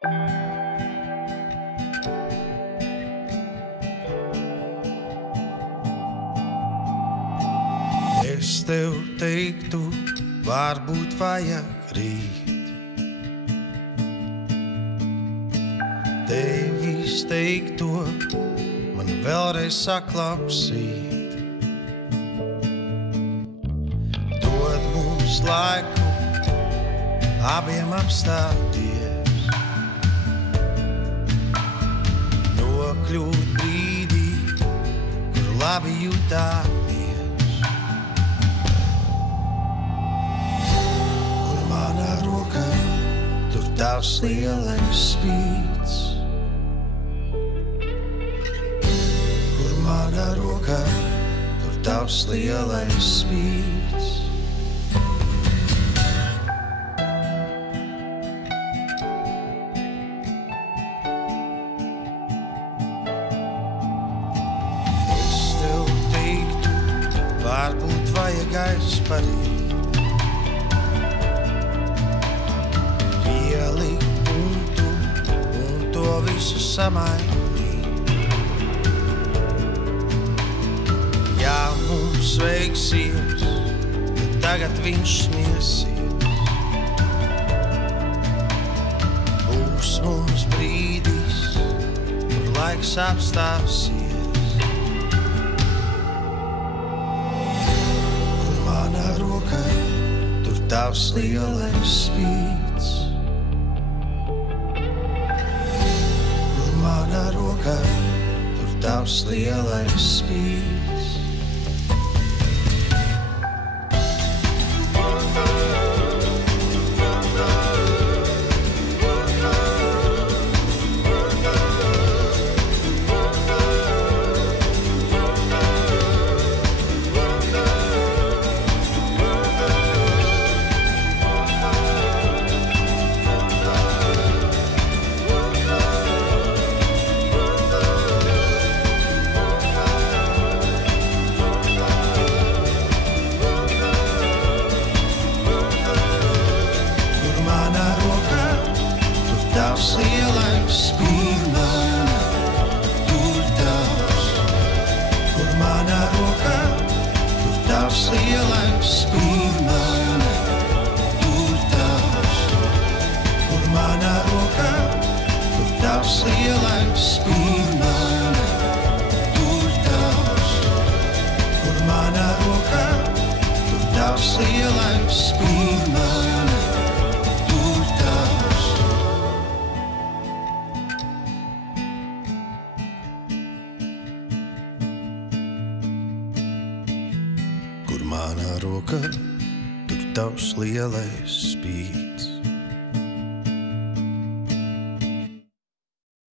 Es tev teiktu, varbūt vajag rīt. Tevis teikto man vēlreiz saklausīt. Dod mums laiku abiem apstāties, nokļūt brīdī, kur labi jūtāmies. Kur manā rokā, tur tavs lielais spīds. Kur manā rokā, tur tavs lielais spīds. Varbūt vajag aizparīt, pielikt punktu un to visu samainīt. Ja mums veiksies, tad tagad viņš smiesies. Būs mums brīdis, kur laiks apstāsies. Tur tavs lielais spīds. Kur manā rokā, tur tavs lielais spīds. Tavs lielais spīds, tur tavs. Kur manā rokā, tur tavs lielais spīds, tur tavs. Kur manā rokā, tur tavs lielais spīds, tur tavs. Kur manā rokā, tur tavs lielais spīds. Kur manā rokā, tur tavs lielais spīds.